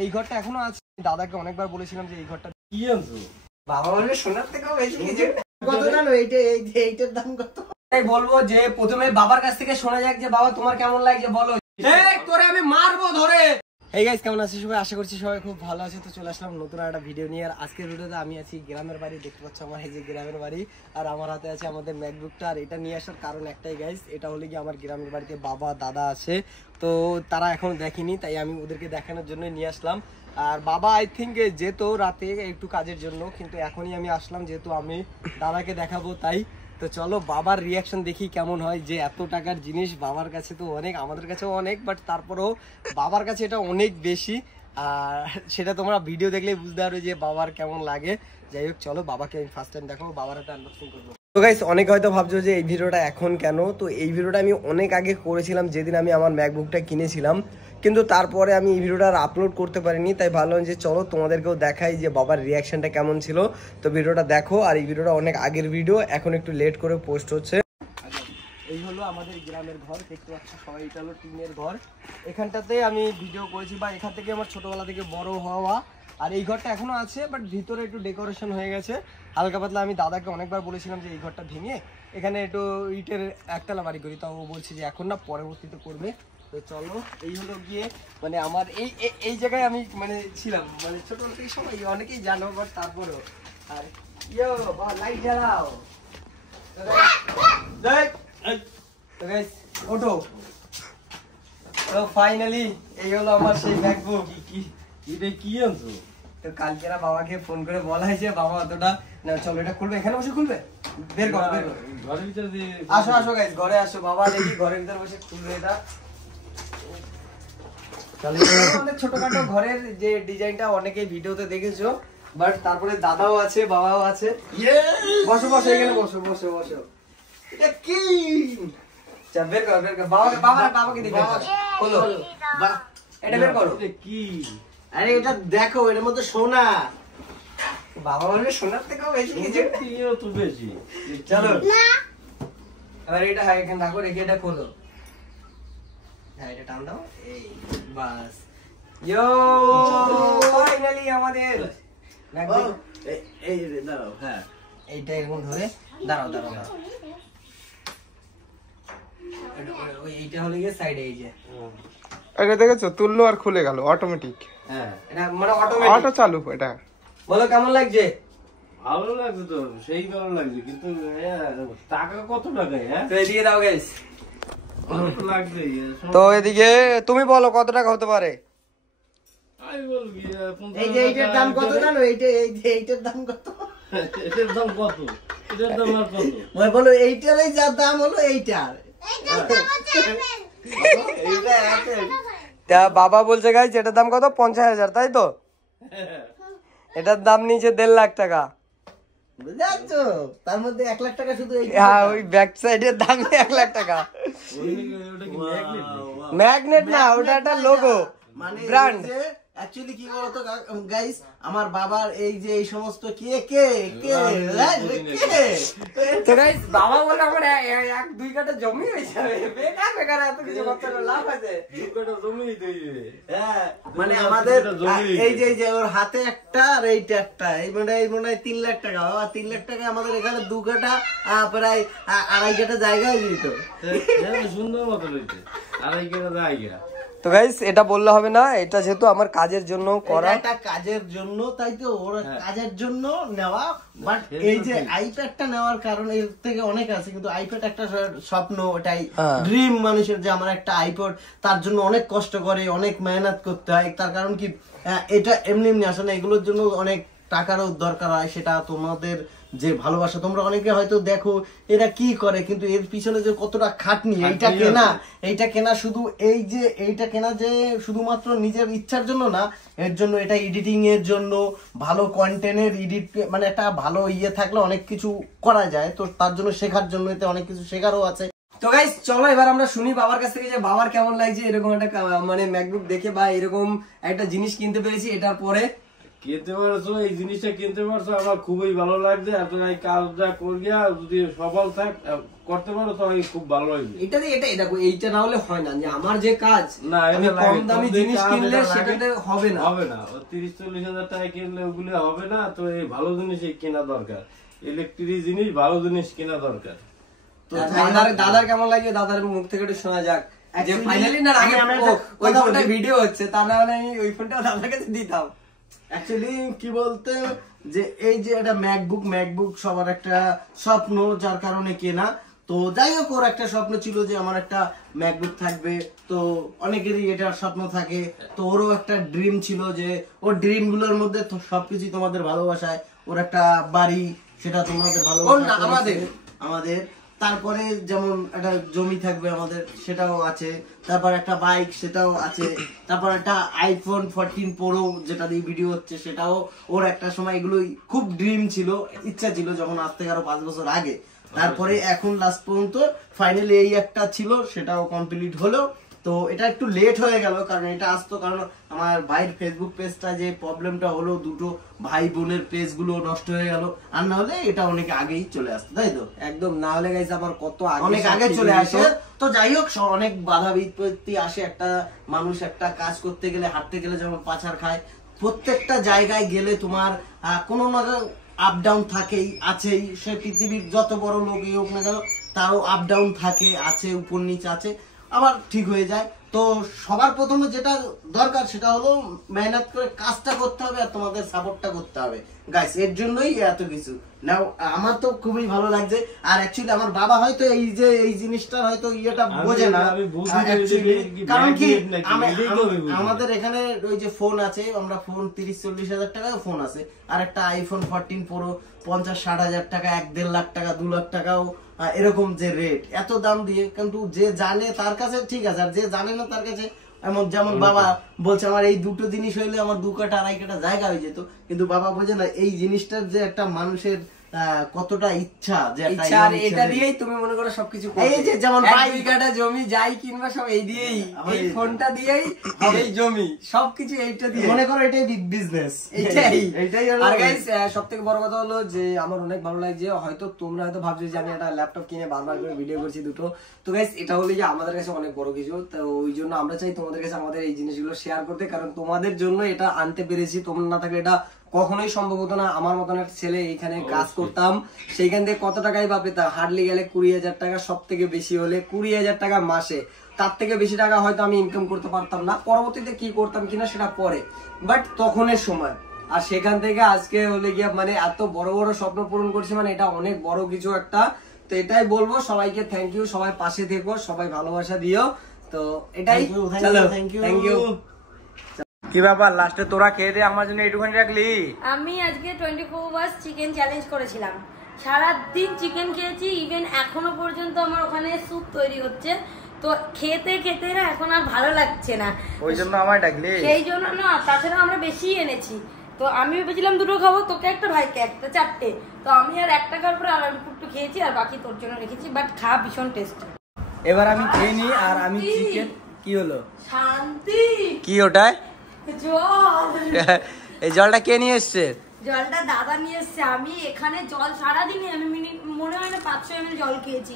এই ঘরটা এখনো আছে। দাদাকে অনেকবার বলেছিলাম যে এই ঘরটা কি আনছো? বাবা বলবে সোনার থেকেও বেশি কিছু। কত জানো এইটার দাম কত? তাই বলবো যে প্রথমে বাবার কাছ থেকে শোনা যাক যে বাবা তোমার কেমন লাগছে বলো। এই তোরে আমি মারবো ধরে। এই গাইস কেমন আছিস সবাই? আশা করছি সবাই খুব ভালো আছে। তো চলে আসলাম নতুন একটা ভিডিও নিয়ে। আর আজকের ভিডিওতে আমি আছি গ্রামের বাড়ি, দেখতে পাচ্ছ আমার এই যে গ্রামের বাড়ি। আর আমার হাতে আছে আমাদের ম্যাকবুকটা। আর এটা নিয়ে আসার কারণ একটাই গাইস, এটা হলো কি আমার গ্রামের বাড়িতে বাবা দাদা আছে, তো তারা এখন দেখেনি, তাই আমি ওদেরকে দেখানোর জন্য নিয়ে আসলাম। আর বাবা আই থিঙ্ক যেত রাতে একটু কাজের জন্য, কিন্তু এখনই আমি আসলাম যেহেতু আমি দাদাকে দেখাবো তাই। তো চলো বাবার রিয়াকশন দেখি কেমন হয়, যে এত টাকার জিনিস বাবার কাছে তো অনেক, আমাদের কাছেও অনেক, বাট তারপরেও বাবার কাছে এটা অনেক বেশি। আর সেটা তোমরা ভিডিও দেখলেই বুঝতে পারবে যে বাবার কেমন লাগে। যাই হোক চলো বাবাকে আমি ফার্স্ট টাইম দেখাবো, বাবার একটা আনবক্সিং করবো। তো গাইস অনেকে হয়তো ভাবছো যে এই ভিডিওটা এখন কেন, তো এই ভিডিওটা আমি অনেক আগে করেছিলাম যেদিন আমি আমার ম্যাকবুকটা কিনেছিলাম, কিন্তু তারপরে আমি এই ভিডিওটা আর আপলোড করতে পারিনি। তাই ভাবলাম যে চলো তোমাদেরকেও দেখাই যে বাবার রিয়াকশনটা কেমন ছিল। তো ভিডিওটা দেখো। আর এই ভিডিওটা অনেক আগের ভিডিও, এখন একটু লেট করে পোস্ট হচ্ছে। এই হলো আমাদের গ্রামের ঘর, দেখতে পাচ্ছ সবাই, এটা হলো টিনের ঘর। এখানটাতে আমি ভিডিও করেছি, বা এখান থেকে আমার ছোটবেলা থেকে বড় হওয়া। আর এই ঘরটা এখনো আছে, বাট ভিতরে একটু ডেকোরেশন হয়ে গেছে হালকা পাতলা। আমি দাদাকে অনেকবার বলেছিলাম যে এই ঘরটা ভেঙে এখানে একটু ইটের একতলা বাড়ি করি, তাও ও বলছে যে এখন না, পরবর্তীতে করবে। তো চলো এই হলো গিয়ে মানে আমার এই জায়গায় আমি মানে ছিলাম, মানে ছোটবেলা থেকে সবাই অনেকেই জানো, বাট তারপরেও। আর ইয়ো বাবা লাইট জ্বালাও। তো গাইস ওঠো। তো ফাইনালি এই হলো আমার সেই ম্যাকবুক। এটা কি আনছো? তো কালকে বাবাকে ফোন করে বলা হয়েছে, বাবা অতটা না, চলো এটা খুলবে, এখানে বসে খুলবে, বের কর বের কর। ঘরের ভিতরে দিয়ে আসো আসো গাইস, ঘরে আসো। বাবা দেখি ঘরের ভিতরে বসে খুলবে এটা। চলো আমাদের ছোটখাটো ঘরের যে ডিজাইনটা অনেকেই ভিডিওতে দেখেছো, বাট তারপরে দাদাও আছে বাবাও আছে। বসো বসো এখানে বসো বসো বসো। এটা কি? চল বের কর বের কর। বাবাকে দেখো। খোলো। এটা বের করো। এটা কি? আরে এটা দেখো, এর মধ্যে সোনা। বাবা বলবে সোনার থেকেও বেশি কিছু। এও তো বেশি। চলো এবার এটা এখানে রাখো, রেখে এটা খোলো। হ্যাঁ এটা টান দাও, এই বাস। ইয়ো ফাইনালি আমাদের ম্যাকবুক। এই দাঁড়াও, হ্যাঁ এইটা এরকম ধরে দাঁড়াও দাঁড়াও দাঁড়াও। এইটা হলো গিয়ে সাইডে, এই যে এটা দেখেছো, তুললো আর খুলে গেল অটোমেটিক। হ্যাঁ এটা মানে অটোমেটিক অটো চালু। এটা বলো কেমন লাগছে? ভালো লাগছে তো, সেই ভালো লাগছে, কিন্তু টাকা কত টাকা? হ্যাঁ তো এদিকে দাও গাইস। কত লাগছে? তো এদিকে তুমি বলো কত টাকা হতে পারে? আমি বলবি এই যে এইটার দাম কত জানো? এইটার দাম কত? এটার দাম কত? এটার দাম আর কত? ওই বলো এইটারই যা দাম হলো এইটার। এইটা আছে। তা বাবা বলছে গাইস এটার দাম কত? 50,000, তাই তো? এটার দাম নিচে 1.5 লাখ টাকা। বুঝছো? তার মধ্যে 1 লাখ টাকা শুধু এইটা। হ্যাঁ ওই ব্যাক সাইডের দাম 1 লাখ টাকা। ওটা কি ম্যাগনেট? ম্যাগনেট না, ওটা একটা লোগো, মানে ব্র্যান্ড। অ্যাকচুয়ালি কি বলতো গাইস, আমার বাবার এই যে এই সমস্ত কে কে কে কে তো গাইস বাবা বলে আমার 1-2 কাঠা জমি হয়েছে, বেকার বেকার এত কিছু করতে লাভ আছে। দুটো জমিই দিবে। হ্যাঁ মানে আমাদের এই যে ওর হাতে একটা আর এইটা একটা, এই মনে হয় 3 লাখ টাকা। বাবা 3 লাখ টাকা আমাদের এখানে 2 কাঠা প্রায় 2.5 কাঠা জায়গায় দিত। সুন্দর মতো রয়েছে, 2.5 কাঠা জায়গা। তো গাইস এটা বললে হবে না, এটা যেহেতু আমার কাজের জন্য করা, এটা কাজের জন্য, তাই তো ওর কাজের জন্য নেওয়া। বাট এই যে আইপ্যাডটা নেওয়ার কারণ এর থেকে অনেক আছে, কিন্তু আইপ্যাড একটা স্বপ্ন, ওটাই ড্রিম মানুষের, যে আমার একটা আইপ্যাড। তার জন্য অনেক কষ্ট করে, অনেক মেহনত করতে হয়। তার কারণ কি, এটা এমনি এমনি আসে না, এগুলোর জন্য অনেক টাকারও দরকার হয়। সেটা তোমাদের যে ভালোবাসা, তোমরা অনেকে হয়তো দেখো এরা কি করে, কিন্তু এর পিছনে যে কতটা খাটনি। এইটা কেনা শুধু এই যে এইটা কেনা যে শুধুমাত্র নিজের ইচ্ছার জন্য না, এর জন্য এটা এডিটিং এর জন্য, ভালো কন্টেন্টের এডিট, মানে একটা ভালো থাকলে অনেক কিছু করা যায়। তো তার জন্য শেখার জন্য এতে অনেক কিছু শেখারও আছে। তো গাইস চলো এবার আমরা শুনি বাবার কাছ থেকে যে বাবার কেমন লাগছে এরকম একটা মানে ম্যাকবুক দেখে, বা এরকম একটা জিনিস কিনতে পেরেছি এটার পরে। কিনতে পারছো, এই জিনিসটা কিনতে পারছো, আমার খুবই ভালো লাগছে। আর তোমরা এই কাজটা করিয়া যদি সফল করতে পারো তাহলে খুব ভালো লাগবে। এটা দিয়ে এটাই দেখো, এইটা না হলে হয় না যে আমার যে কাজ না, আমি এটা কম লাগে, দামি কম জিনিস দামি কিনলে কাজ এটা সেটাতে লাগে। হবে না। হবে না, 30-40 হাজার টাকা কিনলে ওগুলো হবে না। তো এই ভালো জিনিসই কেনা দরকার, ইলেকট্রিক জিনিস ভালো জিনিস কেনা দরকার। তো দাদার কেমন লাগে, দাদার মুখ থেকে একটু শোনা যাক যে ফাইনালি না আগে ওই ফোনটা ভিডিও হচ্ছে, তা না হলে আমি ওই ফোনটা দাদার কাছে দিতাম। অ্যাকচুয়ালি কি বলতে, যে এই যে একটা ম্যাকবুক সবার একটা স্বপ্ন, যার কারণে কেনা। তো যাই হোক, ওর একটা স্বপ্ন ছিল যে আমার একটা ম্যাকবুক থাকবে। তো অনেকেরই এটা স্বপ্ন থাকে, তো ওরও একটা ড্রিম ছিল যে ওর ড্রিম গুলোর মধ্যে তো সবকিছু তোমাদের ভালোবাসায়। ওর একটা বাড়ি, সেটা তোমাদের ভালোবাসা, আমাদের। তারপরে যেমন একটা জমি থাকবে আমাদের, সেটাও আছে। তারপর একটা বাইক, সেটাও আছে। তারপর একটা আইফোন 14 প্রো, যেটা দিয়ে ভিডিও হচ্ছে, সেটাও ওর একটা সময় এগুলোই খুব ড্রিম ছিল, ইচ্ছা ছিল, যখন আজ থেকে আরো 5 বছর আগে। তারপরে এখন লাস্ট পর্যন্ত ফাইনালি এই একটা ছিল, সেটাও কমপ্লিট হলো। তো এটা একটু লেট হয়ে গেল, কারণ এটা আসতো, কারণ আমার ভাইয়ের ফেসবুক পেজটা যে প্রবলেমটা হলো, দুটো ভাই বোনের পেজ গুলো নষ্ট হয়ে গেল। আর না হলে এটা অনেক আগেই চলে আসতো, তাই তো? একদম, না হলে গাইস আবার কত অনেক আগে চলে আসে। তো যাই হোক, অনেক বাধা বিপত্তি আসে। একটা মানুষ একটা কাজ করতে গেলে, হাঁটতে গেলে যেমন পাছার খায়, প্রত্যেকটা জায়গায় গেলে তোমার কোনো না আপ ডাউন থাকেই, আছেই। সে পৃথিবীর যত বড় লোকই হোক না কেন, তারও আপ ডাউন থাকে, আছে, উপর নিচ আছে, আবার ঠিক হয়ে যায়। তো সবার প্রথমে যেটা দরকার সেটা হলো মেহনত করে কাজটা করতে হবে, আর তোমাদের সাপোর্টটা করতে হবে গাইস। এর জন্যই এত কিছু না। আমার তো খুবই ভালো লাগছে। আর অ্যাকচুয়ালি আমার বাবা হয়তো এই যে এই জিনিসটা হয়তো ইয়েটা বোঝে না, কারণ কি আমাদের এখানে ওই যে ফোন আছে, আমরা ফোন 30-40 হাজার টাকায় ফোন আছে, আর একটা আইফোন 14 প্রো 50-60 হাজার টাকা, 1-1.5 লাখ টাকা, 2 লাখ টাকাও, এরকম যে রেট, এত দাম দিয়ে। কিন্তু যে জানে তার কাছে ঠিক আছে, আর যে জানে না তার কাছে, এমন যেমন বাবা বলছে আমার এই দুটো জিনিস হইলে আমার 2 কাঠা 2.5 কাঠা জায়গা হয়ে যেত, কিন্তু বাবা বোঝে না এই জিনিসটার যে একটা মানুষের কতটা ইচ্ছা, যে এটা দিয়েই তুমি মনে করো সবকিছু। এই যে যেমন 2 কাঠা জমি যাই কিনবা সব এই দিয়েই, এই ফোনটা দিয়েই, এই জমি সবকিছু এইটা দিয়ে মনে করো, এটাই বিগ বিজনেস, এইটাই। আর গাইস সবথেকে বড় কথা হলো যে আমার অনেক ভালো লাগছে। হয়তো তোমরা হয়তো ভাবছো যে আমি একটা ল্যাপটপ কিনে বারবার করে ভিডিও করছি দুটো। তো গাইস এটা হলো যে আমাদের কাছে অনেক বড় কিছু। তো ওই জন্য আমরা চাই তোমাদের কাছে আমাদের এই জিনিসগুলো শেয়ার করতে, কারণ তোমাদের জন্য এটা আনতে পেরেছি। তোমরা না থাকলে এটা কখনোই সম্ভব হতো না। আমার মতন একটা ছেলে এইখানে কাজ করতাম, সেইখান থেকে কত টাকাই বা পেতাম, হার্ডলি গেলে 20,000 টাকা, সব থেকে বেশি হলে 20,000 টাকা মাসে। তার থেকে বেশি টাকা হয়তো আমি ইনকাম করতে পারতাম না। পরবর্তীতে কি করতাম কিনা সেটা পরে, বাট তখনের সময়। আর সেখান থেকে আজকে হলে গিয়ে মানে এত বড় বড় স্বপ্ন পূরণ করছি, মানে এটা অনেক বড় কিছু একটা। তো এটাই বলবো, সবাইকে থ্যাংক ইউ, সবাই পাশে থেকো, সবাই ভালোবাসা দিও। তো এটাই, চলো থ্যাংক ইউ। কি ব্যাপার, লাস্টে তোরা খেয়ে দিয়ে আমার জন্য একটুখানি রাখলি? আমি আজকে 24 আওয়ার্স চিকেন চ্যালেঞ্জ করেছিলাম, সারাদিন চিকেন খেয়েছি। ইভেন এখনো পর্যন্ত আমার ওখানে স্যুপ তৈরি হচ্ছে। তো খেতে খেতে না এখন আর ভালো লাগছে না, ওই জন্য আমায় ডাকলি? সেই জন্য না, তাছাড়া আমরা বেশি এনেছি। তো আমি ভেবেছিলাম 2টো খাবো, তোকে একটা, ভাইকে একটা, 4টে। তো আমি আর 1 টাকার পরে আর একটু খেয়েছি, আর বাকি তোর জন্য রেখেছি। বাট খা, ভীষণ টেস্টি। এবার আমি খেয়ে নি। আর আমি চিকেন, কি হলো? শান্তি। কি ওটায়? জল। এই জলটা কে নিয়ে এসছে? জলটা দাদা নিয়ে এসছে। আমি এখানে জল সারাদিনে আমি মনে হয় না 500 ml জল খেয়েছি,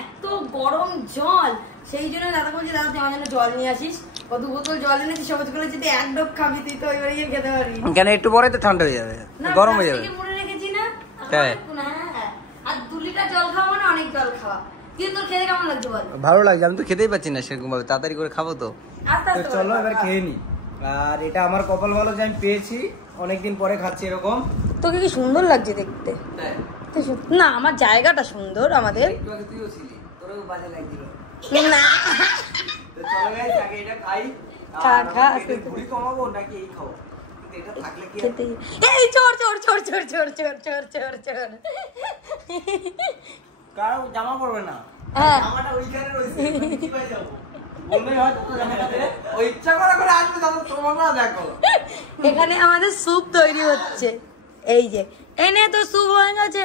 এত গরম জল। সেই জন্য দাদা বলছে, দাদা তুই আমার জন্য জল নিয়ে আসিস। ও 2 বোতল জল এনেছি, সবুজ করে যদি 1 ডোব খাবি তুই তো ওইবারে গিয়ে খেতে পারবি। কেন, একটু পরে তো ঠান্ডা হয়ে যাবে, গরম হয়ে যাবে। মনে রেখেছি না? হ্যাঁ। আর 2 লিটার জল খাওয়া মানে অনেক জল খাওয়া। কিন্তু তোর খেতে কেমন লাগছে বল? ভালো লাগছে, আমি তো খেতেই পাচ্ছি না সেরকম ভাবে, তাড়াতাড়ি করে খাবো তো। তো চলো এবার খেয়ে নি। আর এটা আমার কপাল ভালো যে আমি পেয়েছি, অনেকদিন পরে খাচ্ছি এরকম। তোকে কি সুন্দর লাগছে দেখতে? না, আমার জায়গাটা সুন্দর আমাদের। তুইও ছিলি, তোরও বাজে লাগছিল না। তো চলো গাইস, আগে এটা খাই। খা। ভুড়ি কমাবো নাকি এই খাবো? এটা থাকলে কি এই চোর চোর চোর চোর চোর চোর চোর চোর চোর। কারো জামা পড়বে না, হ্যাঁ জামাটা ওইখানে রয়েছে, কি পাই যাবো? বলবে হয়তো জামাটা দে, ওই ইচ্ছা করে আসবে, তখন তোমরা দেখো। এখানে আমাদের স্যুপ তৈরি হচ্ছে। এই যে এনে তো স্যুপ হয়ে গেছে,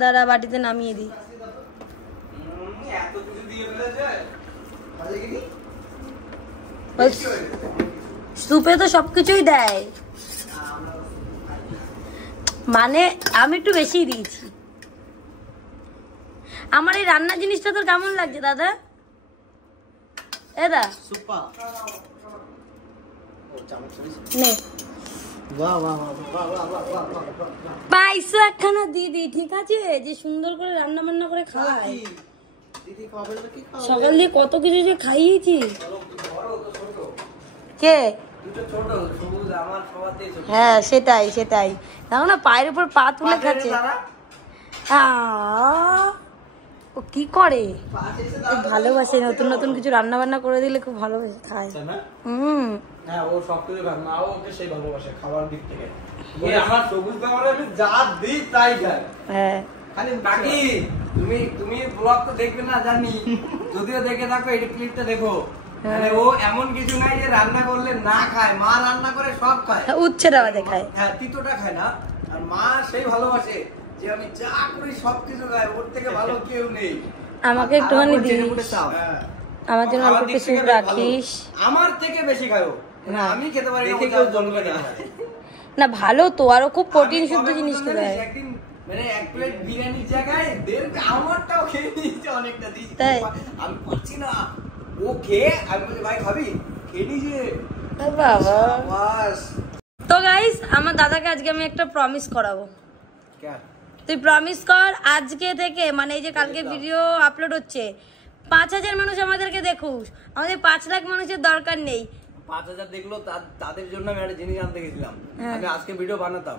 দাঁড়া বাটিতে নামিয়ে দিই। এত কিছু দিয়ে ফেলেছে, স্যুপে তো সবকিছুই দেয়, মানে আমি একটু বেশি দিয়েছি। আমার এই রান্নার জিনিসটা তোর কেমন লাগছে দাদা? এদা সুপার। নে পাইছো একখানা দিদি, ঠিক আছে, যে সুন্দর করে রান্না বান্না করে খাওয়ায়। সকাল দিয়ে কত কিছু যে খাইয়েছি। কে? হ্যাঁ সেটাই সেটাই, দেখো না পায়ের উপর পা তুলে খাচ্ছে। ও কি করে, ভালোবাসে, নতুন নতুন কিছু রান্না বান্না করে দিলে খুব ভালোবাসে খায়। হ্যাঁ ও সবকিছু খায়, মা ওকে সেই ভালোবাসে খাওয়ার দিক থেকে। আমার সবুজ খাবারে আমি যা দিই তাই খাই। হ্যাঁ খালি বাকি তুমি ব্লগ তো দেখবে না জানি, যদিও দেখে থাকো এই ক্লিপটা দেখো, মানে ও এমন কিছু নাই যে রান্না করলে না খায়, মা রান্না করে সব খায়। উচ্ছেটা বাদে খায়, হ্যাঁ তিতোটা খায় না। আর মা সেই ভালোবাসে যে আমি যা করি সবকিছু খাই, ওর থেকে ভালো কেউ নেই। আমাকে একটুখানি দিস, আমার জন্য অল্প একটু স্যুপ রাখিস। আমার থেকে বেশি খায় ও, আমি খেতে পারি না, কেউ জন্মে না। না ভালো তো, আরো খুব প্রোটিন শুদ্ধ জিনিস খেতে হয়। একদিন মানে এক প্লেট বিরিয়ানির জায়গায় আমারটাও খেয়ে নিয়েছে অনেকটা দিই, আমি পাচ্ছি না। ও খেয়ে আমি বলি ভাই খাবি, খেয়ে নিয়েছে বাবা। বাস। তো গাইস আমার দাদাকে আজকে আমি একটা প্রমিস করাবো। তুই প্রমিস কর আজকে থেকে, মানে এই যে কালকে ভিডিও আপলোড হচ্ছে 5000 মানুষ আমাদেরকে দেখুস, আমাদের 5 লাখ মানুষের দরকার নেই। 5000 দেখলো, তাদের জন্য আমি একটা জিনিস আনতে গেছিলাম। আমি আজকে ভিডিও বানাতাম,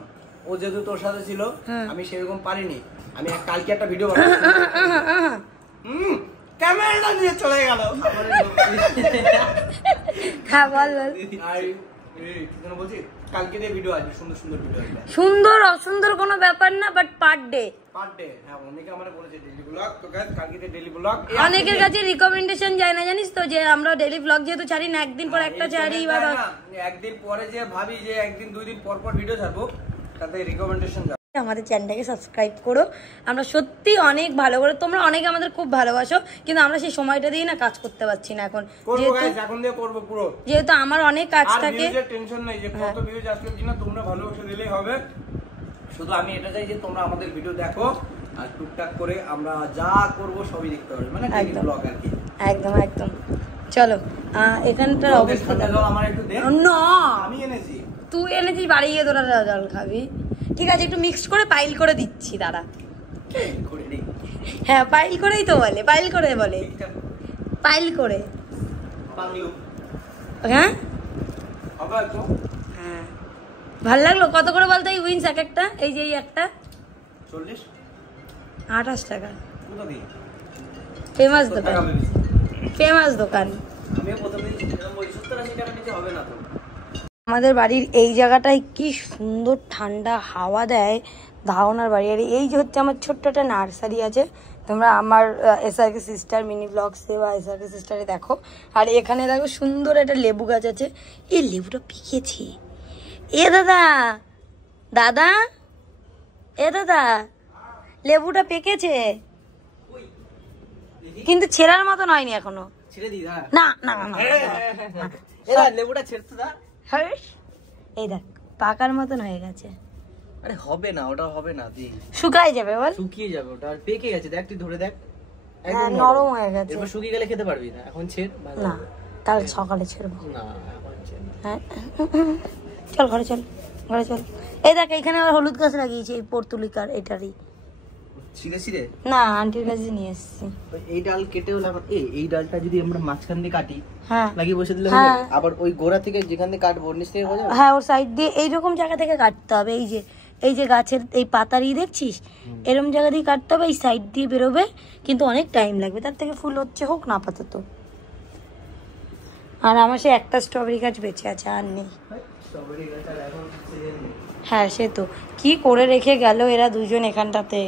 ও যেহেতু তোর সাথে ছিল আমি সেরকম পারিনি, আমি কালকে একটা ভিডিও বানাতাম। ক্যামেরাটা নিয়ে চলে গেল। হ্যাঁ বল বল। বলছি কালকে দিয়ে ভিডিও আসবে, সুন্দর সুন্দর ভিডিও আসবে। সুন্দর অসুন্দর কোনো ব্যাপার না, বাট পার ডে। হ্যাঁ অনেকে আমারে বলেছে ডেইলি ব্লগ, তো গাইস কালকে দিয়ে ডেইলি ব্লগ। অনেকের কাছে রিকমেন্ডেশন যায় না জানিস তো, যে আমরা ডেইলি ব্লগ যেহেতু ছাড়ি না, একদিন পর একটা ছাড়ি, বা একদিন পরে যে ভাবি যে একদিন 2 দিন পর পর ভিডিও ছাড়বো, তাতে রিকমেন্ডেশন যায়। আমাদের চ্যানেলটাকে সাবস্ক্রাইব করো, আমরা সত্যি অনেক ভালো করে, তোমরা অনেকে আমাদের খুব ভালোবাসো, কিন্তু আমরা সেই সময়টা দিয়ে না কাজ করতে পারছি না এখন, যেহেতু আমার অনেক কাজ থাকে। টেনশন নাই যে কত ভিউজ আসবে কিনা, তোমরা ভালোবাসা দিলেই হবে। শুধু আমি এটা চাই যে তোমরা আমাদের ভিডিও দেখো, আর টুকটাক করে আমরা যা করব সবই দেখতে পারবে, মানে ডেইলি ব্লগ আর কি। একদম একদম। চলো এখানটার অবস্থা আমার একটু দে না, আমি এনেছি, তুই এনেছিস, বাড়ি গিয়ে তোরা জল খাবি। ঠিক আছে একটু মিক্স করে পাইল করে দিচ্ছি, দাঁড়া। হ্যাঁ পাইল করেই তো বলে, পাইল করে বলে, পাইল করে। হ্যাঁ হ্যাঁ ভাল লাগলো। কত করে বলতো এই উইন্স এক একটা? এই যে একটা 28 টাকা। ফেমাস দোকান, ফেমাস দোকান। আমাদের বাড়ির এই জায়গাটায় কি সুন্দর ঠান্ডা হাওয়া দেয়, ধারণার বাড়ি। আর এই যে হচ্ছে আমার ছোট্ট একটা নার্সারি আছে, তোমরা আমার SRK সিস্টার মিনি ব্লগসে বা SRK সিস্টারে দেখো। আর এখানে দেখো সুন্দর একটা লেবু গাছ আছে, এই লেবুটা পিকেছি। এ দাদা, দাদা, এ দাদা, লেবুটা পেকেছে, কিন্তু ছেঁড়ার মতন হয়নি এখনো। না না না, লেবুটা ছেড়তে দা। এই দেখ পাকার মতন হয়ে গেছে। আরে হবে না, ওটা হবে না, শুকাই যাবে, বল শুকিয়ে যাবে, ওটা আর পেকে গেছে। দেখ তুই ধরে দেখ, একদম নরম হয়ে গেছে। এরপর শুকিয়ে গেলে খেতে পারবি না, এখন ছেড় না, কাল সকালে ছেড়বো। না এখন ছেড়। হ্যাঁ চল ঘরে চল, ঘরে চল। এই দেখ এখানে আবার হলুদ গাছ লাগিয়েছি, এই পর্তুলিকার এটারই। ছিঁড়ে না আন্টির কাছে নিয়ে এসেছি। এই ডাল কেটেও লাগান। এই ডালটা যদি আমরা মাঝখান দিয়ে কাটি, হ্যাঁ লাগিয়ে বসে দিলে আবার ওই গোড়া থেকে যেখান থেকে কাটবো নিচ থেকে হয়ে যাবে। হ্যাঁ ওর সাইড দিয়ে এইরকম জায়গা থেকে কাটতে হবে। এই যে গাছের এই পাতারই দেখছিস, এরকম জায়গা দিয়ে কাটতে হবে, এই সাইড দিয়ে বেরোবে, কিন্তু অনেক টাইম লাগবে। তার থেকে ফুল হচ্ছে হোক না আপাতত। আর আমার সে একটা স্ট্রবেরি গাছ বেঁচে আছে, আর নেই। হ্যাঁ সে তো কি করে রেখে গেল এরা দুজন এখানটাতে।